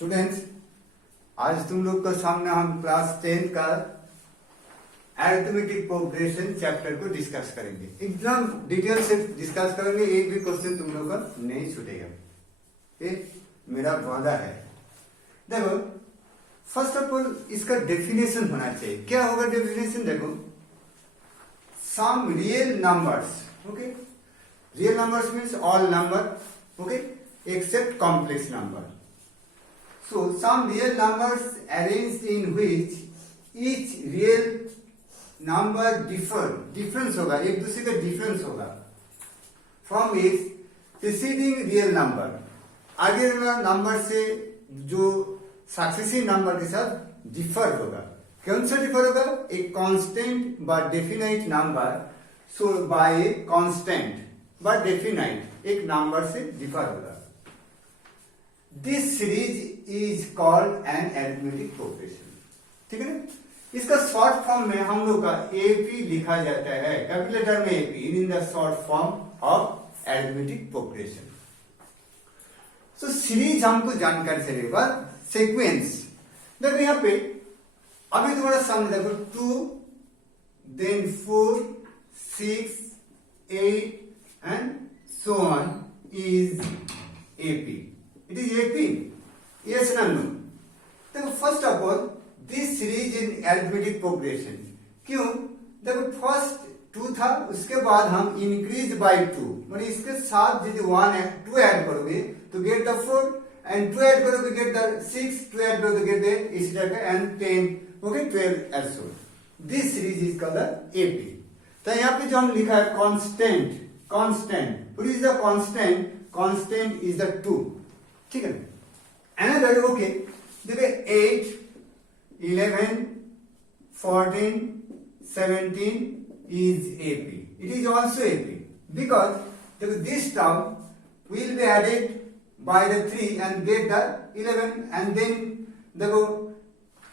Students, आज तुम लोग के सामने हम क्लास 10 का अरिथमेटिक प्रोग्रेशन चैप्टर को डिस्कस करेंगे। एकदम डिटेल से डिस्कस करेंगे, एक भी क्वेश्चन तुम लोग का नहीं छूटेगा, ये मेरा वादा है। देखो, फर्स्ट ऑफ ऑल इसका डेफिनेशन होना चाहिए। क्या होगा डेफिनेशन? देखो, some real numbers, okay, real numbers means all number, okay, except complex number. So some real numbers arranged in which each real number difference होगा, एक दूसरे का difference होगा from its preceding real number, आगे वाला number से जो successive number के साथ डिफर होगा। कौन सा डिफर होगा? एक कांस्टेंट व definite number, so by a constant व डेफिनाइट एक नंबर से डिफर होगा। This series is called an arithmetic progression. ठीक है ना? इसका शॉर्ट फॉर्म में हम लोग का एपी लिखा जाता है, कैपिटल लेटर में AP, in the short form of arithmetic progression. So series हमको जानकारी चलेगा। सीक्वेंस देखो, यहां पे अभी तुम्हारा सामने देखो 2 then 4 6 8 and so on is AP. It is AP. Yes or no? देखो, first of all this series in arithmetic progression. क्यों? देखो, फर्स्ट 2 था, उसके बाद हम इंक्रीज बाय 2, मतलब इसके साथ यदि 2 ऐड करोगे तो गेट द 4, एंड 2 ऐड करोगे गेट द 6, 2 ऐड करोगे गेट द इसी तरह का, and 10, okay, 12 and so. This series is called AP. तो यहाँ पे जो हम लिखा है constant, what is the constant? Constant is the 2. ठीक है? Another, okay, देखिए 8 11 14 17 is AP. It is also AP because this term will be added by the 3 and get the 11, and then देखो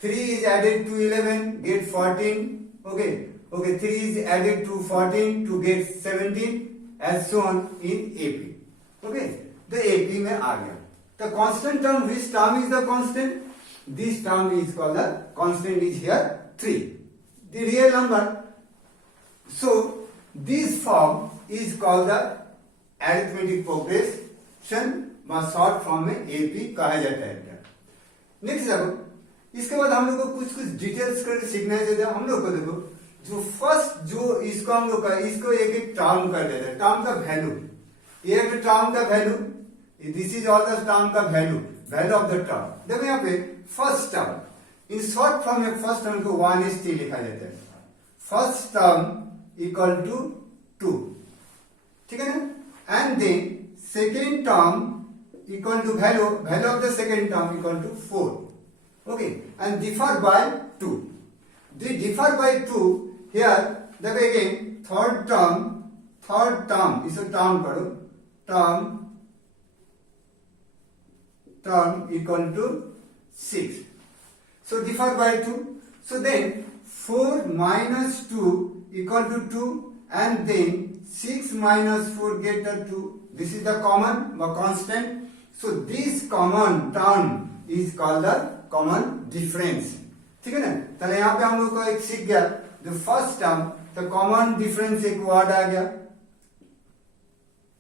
3 is added to 11 get 14, okay, 3 is added to 14 to get 17 as shown in AP. Okay, the AP में आ गया। The constant term, which term is the constant? This term is called the constant, is here 3, the real number. So this form is called the arithmetic progression, व short form में AP कहा जाता है। Next देखो, इसके बाद हम लोग को कुछ डिटेल्स करके सीखना चाहिए। हम लोग को देखो, जो फर्स्ट जो इसको हम लोग का इसको एक टर्म कर देते हैं, टर्म का वैल्यू, एक टर्म का value, this is all the term का वैल्यू ऑफ द टर्म। देखो यहाँ पे first term in short form में फर्स्ट टर्म को 1 लिखा जाता है, फर्स्ट टर्म इक्वल टू 2, ठीक है ना, and then second term equal to value of the second term equal to 4, okay, and differ by 2। they differ by 2 here। देखो again third term इसको टर्म करो, term equal to 6, so differ by 2, so then 4 minus 2 equal to 2, and then 6 minus 4 get the 2, this is the common constant, so this common term is called the common difference। ठीक है ना? चलो यहाँ पे हम लोग को एक सीख गया, द फर्स्ट टर्म, तो कॉमन डिफरेंस एक वर्ड आ गया,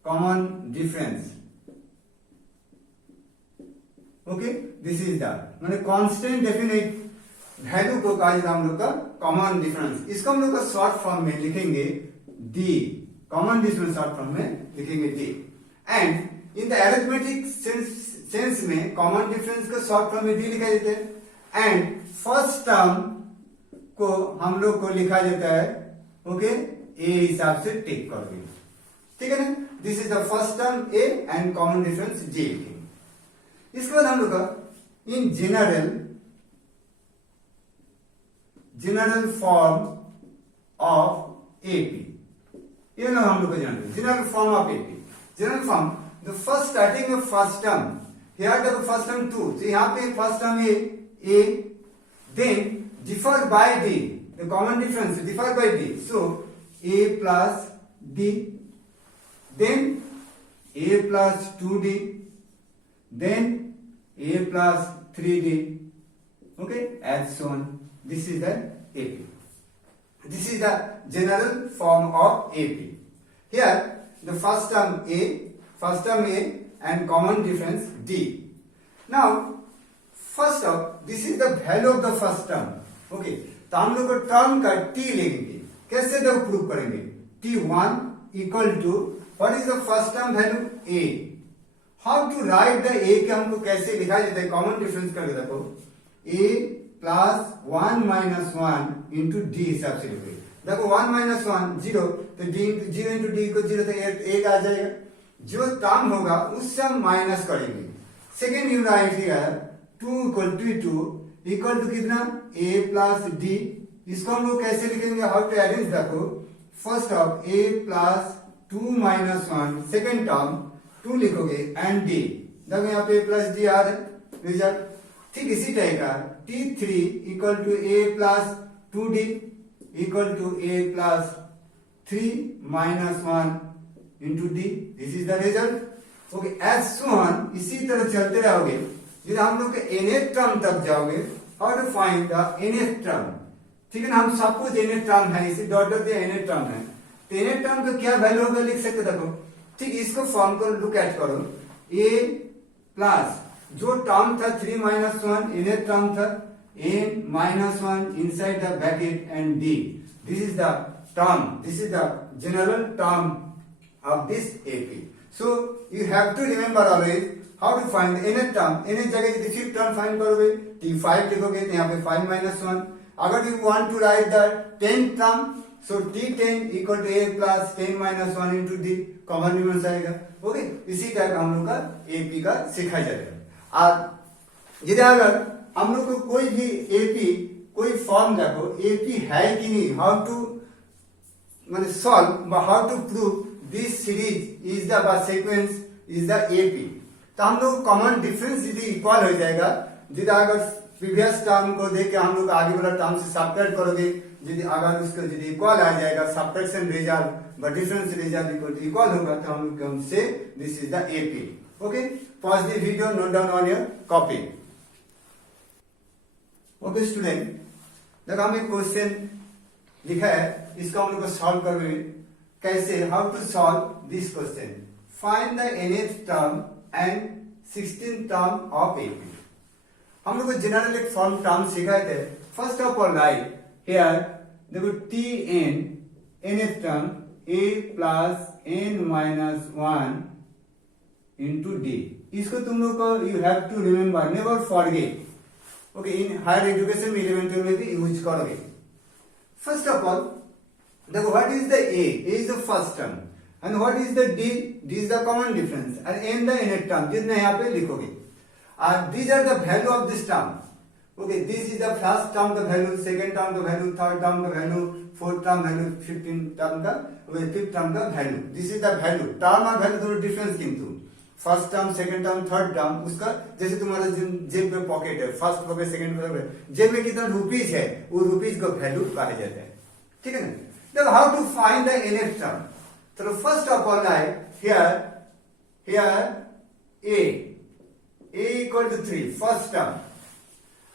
common difference, okay, this is the मैंने कांस्टेंट डेफिनेट वैल्यू को कहा जाता है हम लोग का कॉमन डिफरेंस। इसको हम लोग का शॉर्ट फॉर्म में लिखेंगे D, common difference short form में लिखेंगे D. And in the arithmetic sense में कॉमन डिफरेंस को शॉर्ट फॉर्म में डी लिखा जाता है, एंड फर्स्ट टर्म को हम लोग को लिखा जाता है, ओके, ए हिसाब से टेक कर दिए, ठीक है ना। This is the first term A and common difference J लिखेंगे। इसके बाद हम लोग का in general form of AP, ये लोग हम लोग को general form of AP, general form, the first starting में first term, here the first term 2, तो यहाँ पे first term A, then differ by d, the common difference differ by d, so a plus d, then a plus 2d, then a plus 3D. Okay, as shown. This is the AP. This is the general form of AP. Here, the first term A and common difference D. Now, first of, this is the value of the first term. Okay, तो हम लोग को term का T लेंगे. कैसे तो prove करेंगे? T1 equal to what is the first term value? A. How to write the A के हमको कैसे लिखा जाता है? कॉमन डिफरेंस करके देखो. A plus 1 minus 1 into D हिसाब से लिखोगे. देखो 1 माइनस 1 0, तो डी जीरो इंटू डी को 0 तो एक आ जाएगा. जो टर्म होगा उससे हम माइनस करेंगे. Second you write here 2 equal to कितना? A plus D. इसको हम लोग कैसे लिखेंगे? How to arrange? देखो first of A plus 2 minus 1, second term 2 लिखोगे एंड डी. देखो यहाँ पे प्लस डी आ रहा है रिजल्ट. ठीक इसी टाइप का T3 equal to A plus 2D equal to A plus 3 minus 1 into D. This is the result. Okay, as soon इसी तरह चलते रहोगे. यदि हम लोग के nth टर्म तक जाओगे, how to find the nth term? ठीक है ना, हम सपोज nth टर्म है, इसी डॉट डॉट दिया nth टर्म है, तो nth टर्म का क्या वैल्यू होगा लिख सकते. देखो ठीक, इसको फॉर्म को लुक एट करो. A प्लस जो टर्म था 3 माइनस 1 nth टर्म था n minus 1 inside the bracket and d. This is the term, this is the general term of this AP. So you have to remember always how to find the nth term. nth जगह यदि fifth term find करोगे T5 लिखोगे तो यहाँ पे 5 minus 1. अगर you want to write the 10th term, so T10 equal to A plus 10 minus 1 into D. Common difference आएगा. Okay, इसी टाइप का हम लोग का AP का सिखाया जाएगा. और यदि अगर हम लोग को कोई भी AP कोई फॉर्म देखो AP है कि नहीं, हाउ टू माने solve, how to prove this series is the sequence is the AP. तो हम लोग कॉमन डिफरेंस यदि इक्वल हो जाएगा, यदि अगर प्रीवियस टर्म को देख के हम लोग आगे वाला टर्म से सब्ट्रैक्ट करोगे, यदि अगर उसको यदि इक्वल आ जाएगा, सब्ट्रैक्शन रिजल्ट व डिफरेंस रिजल्ट इक्वल होगा, तो हम लोग हम से this is the AP. Okay, pause the video, note down on your copy. Okay student, देखो हम एक क्वेश्चन लिखा है, इसको हम लोग को सॉल्व करोगे. कैसे? How to solve this question? Find the nth term and 16th term of AP. हम लोग को जनरल एक फॉर्म टर्म सिखाए थे. First of all right here, देखो Tn nth term A plus n minus 1 into D. इसको तुम लोग को you have to remember, never forget. Okay, in higher education में 11th में भी यूज करोगे. फर्स्ट ऑफ ऑल देखो what is the A is the first term and what is the D is the common difference and n the nth term जितना यहाँ पे लिखोगे. और these are the value of this term. Okay, this is the first term का value, second term का value, third term का value, fourth term value, 15th term का, fifth term का value. This is the value. Term और value थोड़ा difference, किंतु first term, second term, third term, उसका जैसे तुम्हारा जेब में पॉकेट है, फर्स्ट पॉकेट, सेकंड पॉकेट, जेब में कितना रुपीज है, वो रुपीज का वैल्यू कहा जाता है. ठीक है ना. देखो how to find the nth term. तो first of all right here A equal to 3 first term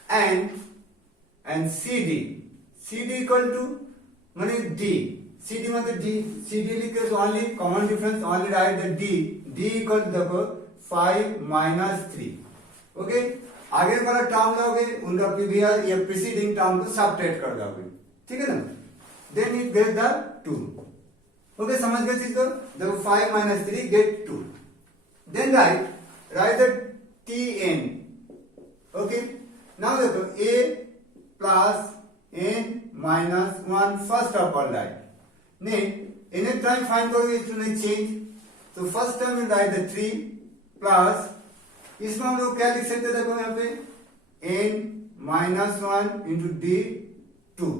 and CD equal to माने D. CD मतलब D. CD लिख के only common difference, only write the D equal to देखो 5 minus 3. Okay, आगे वाला term लोगे उनका प्रीवियस या प्रीसीडिंग टर्म को सब्ट्रैक्ट कर दोगे. ठीक है ना. Then it get the 2. Okay, समझ गए चीज को. देखो 5 minus 3 get 2. Then write the Tn. Okay, now देखो A plus n minus 1 first of all write. Next nth time find करोगे, इट विल चेंज. तो फर्स्ट टर्म में राइट द 3 प्लस, इसमें हम लोग क्या लिख सकते हैं? देखो यहाँ पे n minus 1 into D 2.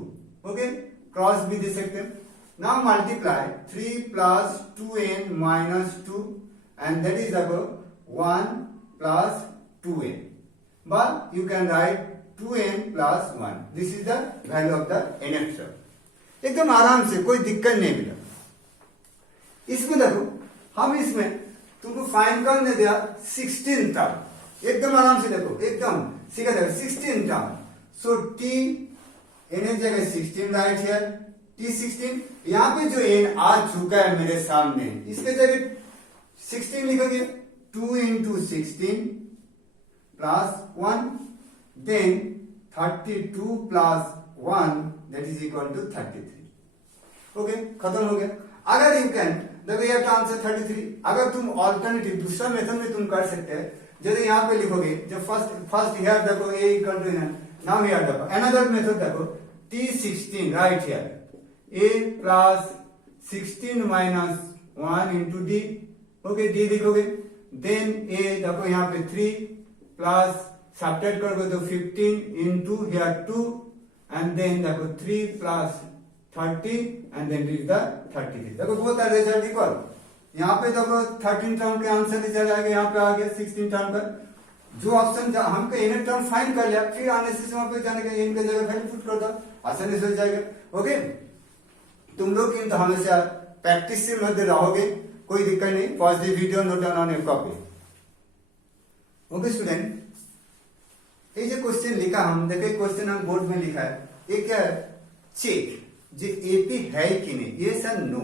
Okay, cross भी दे सकते हैं. Now multiply 3 plus 2n minus 2 and that is देखो 1 plus 2n. But you can write 2n plus 1. This is the value of the nth term. एकदम आराम से, कोई दिक्कत नहीं मिला. इसमें देखो हम इसमें तुमको फाइंड करने दिया 16th टर्म. एकदम आराम से देखो, एकदम सीखा जाएगा। 16 टर्म, सो टी एन जगह 16 राइट हियर, T16। यहाँ पे जो एन आ चुका है मेरे सामने, इसके जगह 16 लिखोगे, 2 into 16 plus 1, then 32 plus 1 that is equal to 33। Okay, खत्म हो गया। अगर यू कैन देखो ये आंसर 33। अगर तुम ऑल्टरनेटिव दूसरा मेथड में तुम कर सकते हैं, जैसे यहाँ पे लिखोगे, जो फर्स्ट हियर देखो a equal to n, now here देखो अनदर मेथड देखो, T16 right here, a plus 16 minus 1 into d, okay d लिखोगे, देन a देखो यहाँ पे 3 प्लस सब्ट्रैक्ट करोगे तो 15 into here 2 and then देखो 3 plus 30 and then it is the 33। देखो बोथ आर रिजल्ट इक्वल। यहाँ पे देखो 13 टर्म के आंसर रिजल्ट आ गया, यहाँ पे आ गया 16 टर्म का। जो ऑप्शन हमको एन टर्म फाइंड कर लिया, फिर एनालिसिस वहां पे जाने का एन के जगह वैल्यू पुट कर दो, आसानी से हो जाएगा। ओके, तुम लोग इन तो हमेशा प्रैक्टिस से मध्य रहोगे, कोई दिक्कत नहीं। Pause the video, note down on your copy. Okay student, ये जो क्वेश्चन लिखा हम देखे, क्वेश्चन हम बोर्ड में लिखा है, ये क्या है, चेक जो एपी है कि नहीं, yes and no,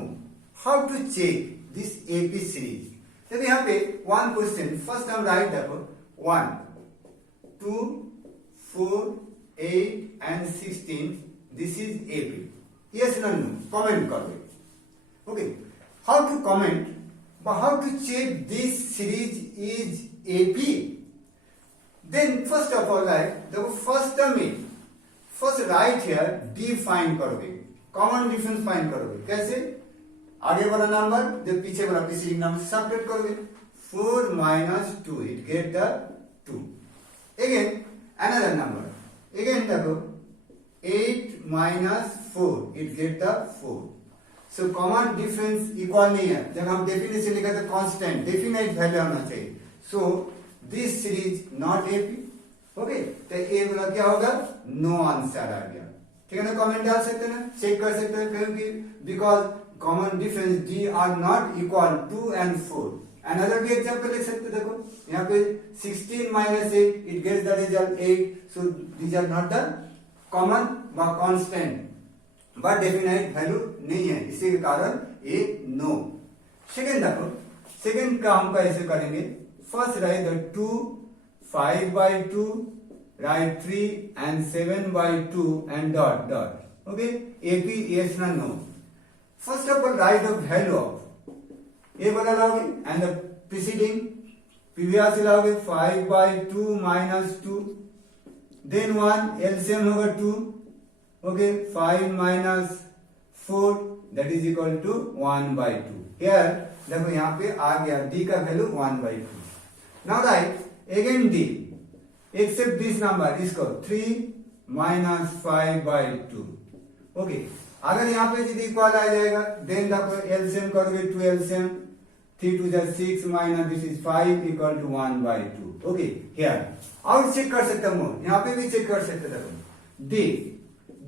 how to check this AP series. देखो यहाँ पे वन क्वेश्चन, फर्स्ट हम राइट देखो 1, 2, 4, 8 and 16, this is AP, yes or no, comment करो। okay, how to comment, but how to check this series is AP। then first of all like the first term is, first right here d find करोगे, common difference find करोगे, कैसे, आगे वाला number जो पीछे वाला preceding number subtract करोगे, 4 minus 2 it get the 2। again another number, again देखो 8 minus 4 it get the 4। so common difference equal नहीं है, जब हम डेफिनेशन लिखा तो कांस्टेंट डेफिनेट वैल्यू होना चाहिए। So this series not AP. Okay, तो ए वाला क्या होगा, नो आंसर आ गया। ठीक है ना, कमेंट डाल सकते हैं ना, चेक कर सकते हैं, क्योंकि because common difference D R not equal 2 and 4। Another भी एग्जांपल लिख सकते, देखो यहाँ पे 16 minus 8 it gets the result 8। so these are not the common but constant but definite value नहीं है, इसी के कारण ये नो। सेकंड देखो, सेकंड का हम कैसे करेंगे, first write 2, 5/2, write 3 and 7/2 and dot dot। Okay, AP yes ना no. First of all write the value of A वाला लाओगे एंड द प्रीसीडिंग प्रीवियस लाओगे 5/2 minus 2, देन 1 एलसीएम होगा 2। Okay, 5 minus 4 that is equal to 1/2। here देखो यहाँ पे आ गया d का value 1/2। Now write again d except this number, इसको 3 minus 5/2। ओके, अगर यहाँ पे यदि इक्वल आ जाएगा, देन देखो एलसीएम करोगे, 2 LCM, 3 to the 6 minus this is 5 equal to 1/2। Okay, here और चेक कर सकते हो, यहाँ पे भी चेक कर सकते हो। देखो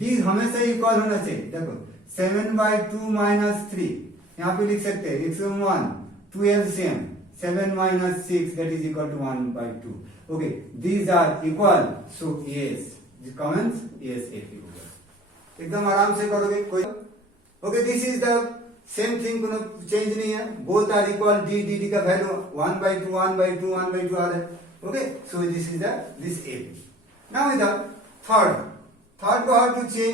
d हमेशा इक्वल होना चाहिए। देखो 7/2 minus 3 यहाँ पे लिख सकते हैं, 1 2 LCM 7 minus 6 that is equal to 1/2। Okay, these are equal, so yes, the comments yes AP होगा, एकदम आराम से करोगे कोई। Okay, this is the same thing, कोनो चेंज नहीं है, बोथ आर इक्वल, डी का वैल्यू 1/2 1/2 1/2 आ रहा है। Okay, so this is the this AP। Now the third को हाउ टू चेक,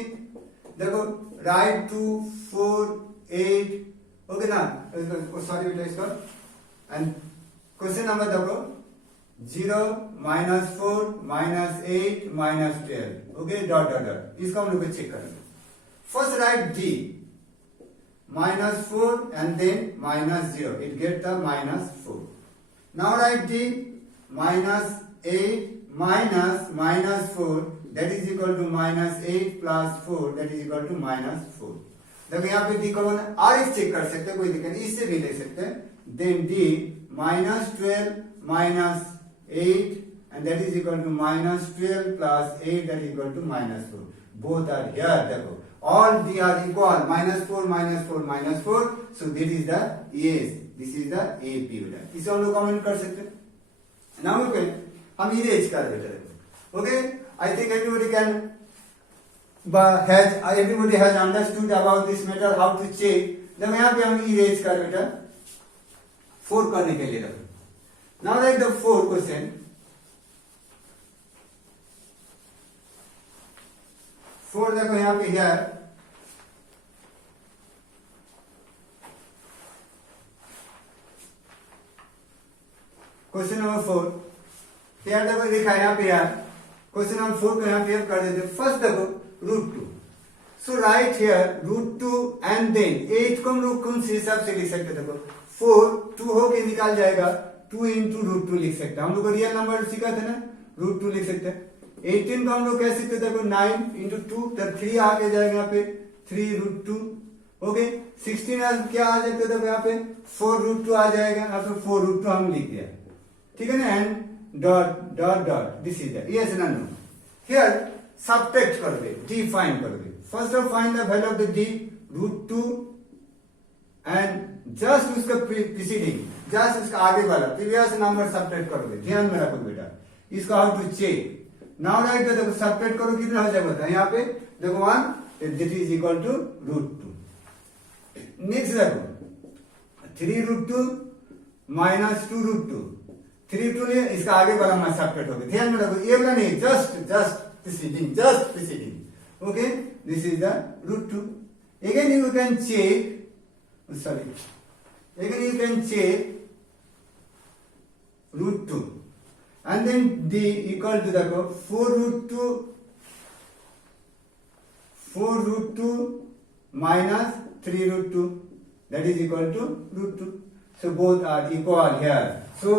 देखो राइट 2 4 8। ओके ना, सॉरी बेटा इसका, एंड क्वेश्चन नंबर देखो 0 minus 4 minus 8 minus 12। Okay, dot dot dot, इसका हम लोग चेक करेंगे। First right d minus 4 and then minus 0 it get the -4। now write d minus 8 minus 4 that is equal to -8 plus 4 that is equal to -4। देखो यहाँ पे d करो ना, और इस चेक कर सकते हैं, कोई दिक्कत नहीं, इससे भी ले सकते हैं। then d -12 minus 8 and that is equal to -12 plus 8 that is equal to -4। both are here, देखो all d are equal, -4 -4 -4, so this is the yes, this is the AP। इसे हम लोग कमेंट कर सकते हैं। now we can हम erase कर देते हैं। Okay, I think everybody can everybody has understood about this matter, how to check। जब यहाँ पे हम इरेज कर बेटा 4 करने के लिए रखो। Now right the 4 question. 4 देखो यहाँ पे है क्वेश्चन नंबर 4। क्या देखो लिखा है यहाँ पे यार, क्वेश्चन नंबर 4 को यहाँ पे कर देते। फर्स्ट देखो √2, सो राइट हियर √2 एंड देन 8 को हम लोग कौन से हिसाब से लिख सकते? देखो 4 2 होके निकाल जाएगा, 2 into √2 लिख सकते हैं। हम लोग को रियल नंबर सीखा था ना, √2 लिख सकते हैं। 18 को हम लोग कैसे लिखते? देखो 9 into 2, तब 3 आके जाएगा यहाँ पे 3 √2। ओके, 16 क्या आ जाते? देखो यहाँ पे 4 √2 आ जाएगा, यहाँ पे 4 √2 हम लिख दिया, ठीक है ना। And dot dot dot, this is yes ना नो। हियर सबट्रैक्ट करोगे, डी फाइंड करोगे। First of find the value of the D √2 and just उसका प्रीसीडिंग, जस्ट उसका आगे वाला प्रीवियस नंबर सबट्रैक्ट करोगे। ध्यान में रखो बेटा, इसको how to check. Now write देखो सबट्रैक्ट करो, कितना हो जाएगा यहाँ पे देखो 1, this is equal to √2। Next देखो 3 √2 माइनस 2 √2, 3 2 ने इसका आगे वाला मैं सबट्रैक्ट हो गया। ध्यान में रखो, ये वाला नहीं, just preceding। Okay, this is the √2। Again you can check, again you can check √2 and then d equal to the 4 √2 minus 3 √2, that is equal to √2। So both are equal here। So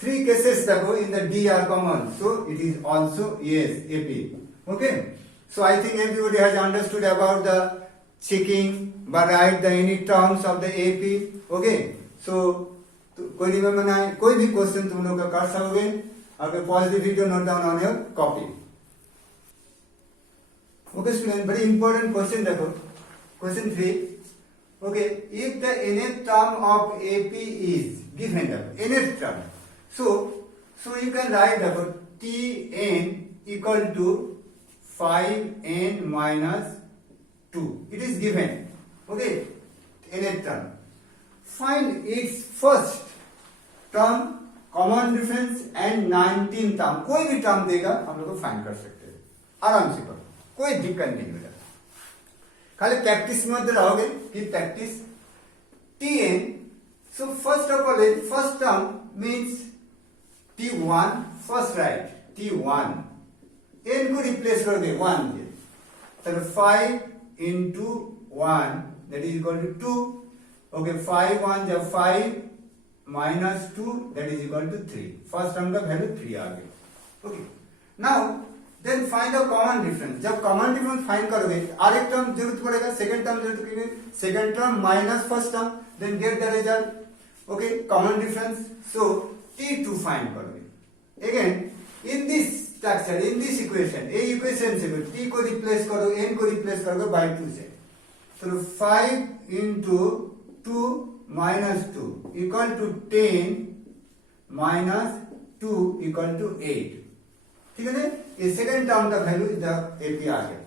3 cases देखो in the D are common, so it is also yes AP। Okay, so I think everybody has understood about the checking by write the any terms of the AP। Okay, so कोई remember ना है, कोई भी question तुम लोग का कर सकोगे अगर pause the video note down on your copy. Okay student, very important question देखो, question 3। Okay, if the nth term of AP is given, nth term, so you can write about Tn equal to 5n minus 2. It is given. Okay, nth term. Find its first term, common difference and 19th term. कोई भी term देगा हम लोग को find कर सकते हैं, आराम से करो, कोई दिक्कत नहीं होगा। खाली प्रैक्टिस में रहोगे कि practice. Tn, so first of all first term means T1, first write T1, n को रिप्लेस कर दे 1 से, तो 5 into 1 that is equal to 2। okay, 5 1 जब 5 minus 2 that is equal to 3। First term का वैल्यू 3 आ गया। Okay, now then find the common difference. जब common difference find करोगे और एक टर्म जरूरत पड़ेगा, सेकंड टर्म जरूरत पड़ेगी, second term minus first term, then get the result. Okay, common difference, so T2 find करोगे। Again in this structure, in this equation, a equation से T को रिप्लेस करो, n को रिप्लेस करोगे बाय 2 से, तो 5 into 2 minus 2 equal to 10 minus 2 equal to 8। ठीक है ना, ये सेकंड टर्म का वैल्यू इधर AP आ गया।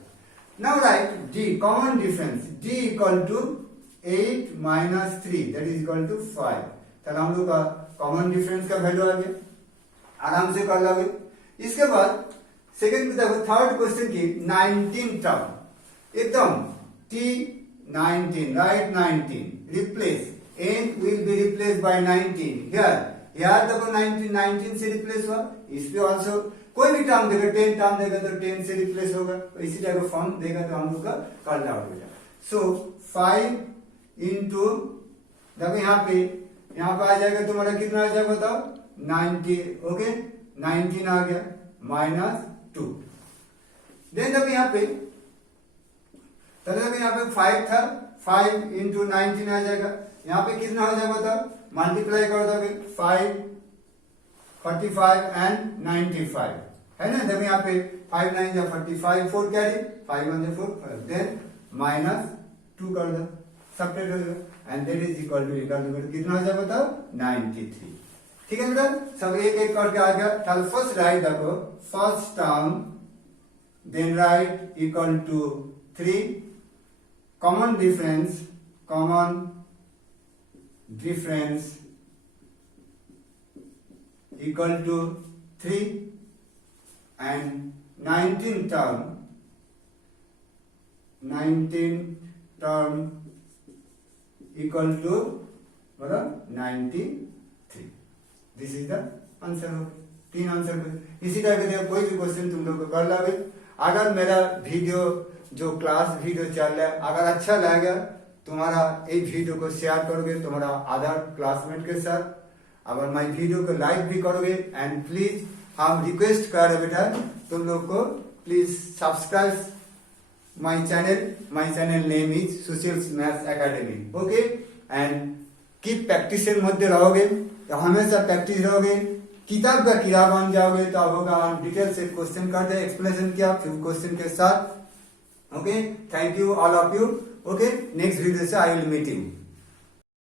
Now write D, common difference, D equal to 8 minus 3 that is equal to 5। तो हम लोग का कॉमन डिफरेंस का वैल्यू आ गया, आराम से कर लोगे। इसके बाद सेकंड देखो, थर्ड क्वेश्चन की 19 टर्म एकदम T19, right 19 replace, n will be replaced by 19। here देखो 19 से रिप्लेस हुआ, इस पे ऑल्सो कोई भी टर्म देगा, 10 टर्म देगा तो 10 से रिप्लेस होगा, तो इसी टाइप ऑफ फॉर्म देगा तो हम लोग का कॉल आउट हो जाएगा। सो 5 into देखो यहाँ पे आ जाएगा तुम्हारा कितना आ जाएगा बताओ 90। ओके, 19 आ गया माइनस 2। देन देखो यहाँ पे, तो देखो यहाँ पे 5 था, 5 into 19 आ जाएगा। यहाँ पे कितना हो जाएगा बताओ, मल्टीप्लाई कर दोगे 5 45 एंड 95 है ना। देखो यहाँ पे 5 9 जा 45, 4 कैरी, 5 1 जा 4, देन माइनस 2 कर दो, सबट्रैक्ट हो जाएगा, and that is equal to कितना हो जाएगा बताओ 93। ठीक है बेटा, सब एक एक करके आ गया। चल फर्स्ट राइट, देखो first term, then write equal to 3, common difference equal to 3 and 19 term equal to 93। This is the answer हो, 3 आंसर। इसी टाइप के कोई भी क्वेश्चन तुम लोग को कर लोगे। अगर मेरा वीडियो जो क्लास वीडियो चल रहा है अगर अच्छा लगेगा, तुम्हारा ये वीडियो को शेयर करोगे तुम्हारा अदर क्लासमेट के साथ, अगर माय वीडियो को लाइक भी करोगे, एंड प्लीज हम रिक्वेस्ट कर रहे बेटा तुम लोग को please subscribe my channel name is Sushil maths academy. Okay, and keep practice मध्य रहोगे, तो हमेशा प्रैक्टिस रहोगे, किताब का कीड़ा बन जाओगे। तो अब होगा हम डिटेल से क्वेश्चन करते, एक्सप्लेनेशन किया फिर क्वेश्चन के साथ। Okay, thank you all of you. Okay, next video से आई विल मीट यू।